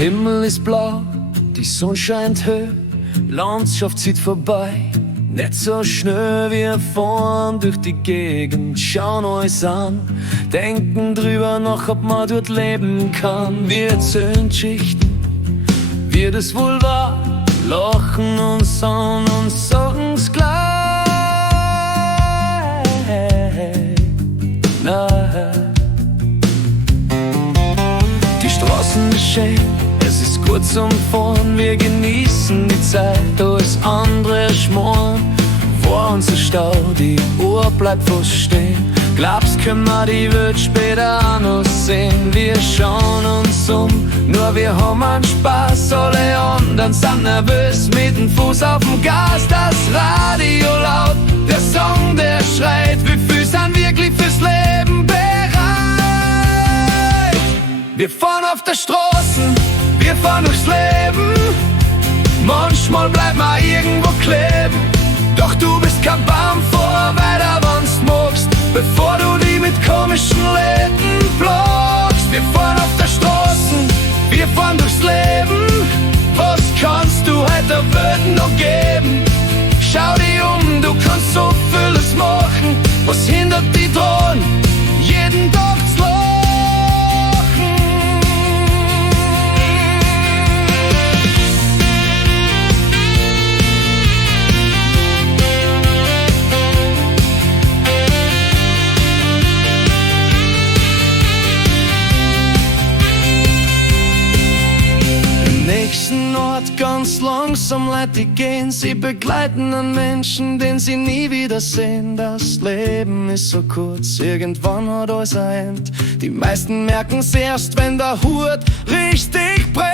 Himmel ist blau, die Sonne scheint höher, Landschaft zieht vorbei. Nicht so schnell, wir fahren durch die Gegend, schauen uns an, denken drüber nach, ob man dort leben kann. Wir erzählen Geschichten, wie das wohl war, lachen uns an und sagen's gleich. Die Straßen sind schön, es ist gut zum Fahren, wir genießen die Zeit, alles andere schmoren. Vor uns ist Stau, die Uhr bleibt fast stehen. Glaubst, können wir die Welt später auch noch sehen? Wir schauen uns nur wir haben einen Spaß. Alle anderen sind nervös, mit dem Fuß auf dem Gas. Das Radio laut, der Song, der schreit. Wie viel sind wirklich fürs Leben bereit? Wir fahren auf der Straße, wir fahren durchs Leben. Manchmal bleibt man irgendwo kleben. Doch du bist kein Baum, vor weiter, wann's magst, bevor du die mit komischen Läden blockst. Wir fahren auf der Straße, wir fahren durchs Leben. Was kannst du heute der Welt noch geben? Schau dich um, du kannst so vieles machen. Was hindert dich dran, jeden Tag zu lachen? Ganz langsam Leute gehen, sie begleiten einen Menschen, den sie nie wiedersehen. Das Leben ist so kurz, irgendwann hat alles ein End. Die meisten merken's erst, wenn der Hut richtig brennt.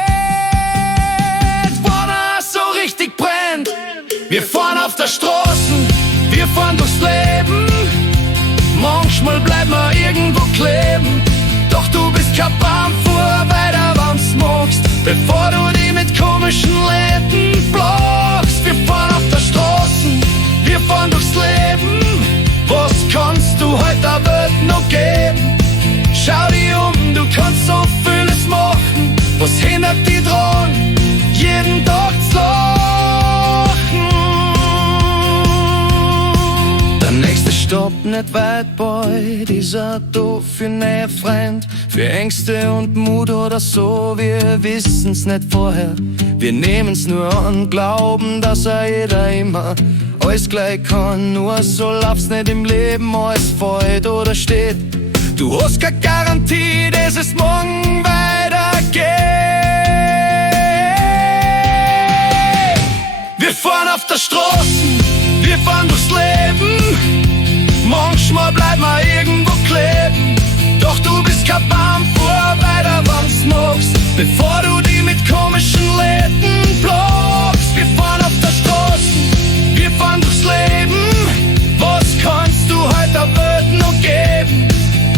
Wann er so richtig brennt. Wir fahren auf der Straße, wir fahren durchs Leben. Manchmal bleibt man irgendwo kleben. Doch du bist kein Baum, fuhr weiter, wann's magst, bevor du die mit komischen Läden blockst. Wir fahren auf der Straße, wir fahren durchs Leben. Was kannst du heute der Welt noch geben? Schau dich um, du kannst so vieles machen. Was hindert dich dran, jeden Tag zu lachen? Der nächste Stopp nicht weit, Boy, dieser doof für neue Freund. Für Ängste und Mut oder so, wir wissen's nicht vorher. Wir nehmen's nur an, glauben, dass jeder immer alles gleich kann. Nur so lauf's nicht im Leben, alles fällt oder steht. Du hast keine Garantie, dass es morgen weitergeht. Wir fahren auf der Straße, wir fahren durchs Leben. Manchmal bleibt man irgendwo kleben. Doch du bist kein Baum, fuhr weiter, wann's magst, bevor du die mit komischen Läden blockst. Wir fahren auf der Straße, wir fahren durchs Leben. Was kannst du heute der Welt noch geben?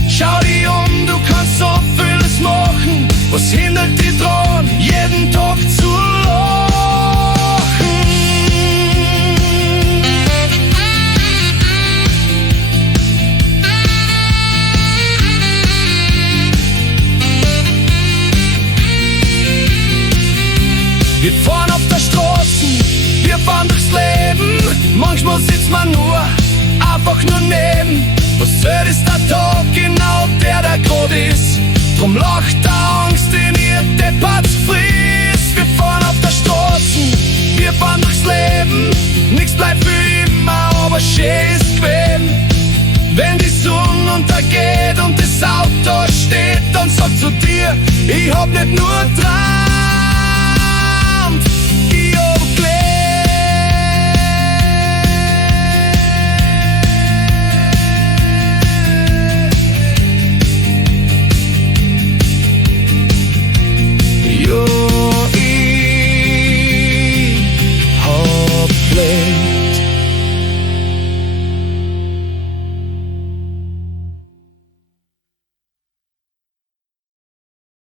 Schau dich um, du kannst so vieles machen. Was hindert dich dran, jeden Tag zu lachen? Wir fahren auf der Straße, wir fahren durchs Leben. Manchmal sitzt man einfach nur neben. Was soll ist der Tag genau, der da grad ist? Drum lacht der Angst in ihr Deppert's frisst. Wir fahren auf der Straße, wir fahren durchs Leben. Nix bleibt für immer, aber schön ist bequem. Wenn die Sonne untergeht und das Auto steht, dann sag zu dir, ich hab nicht nur drei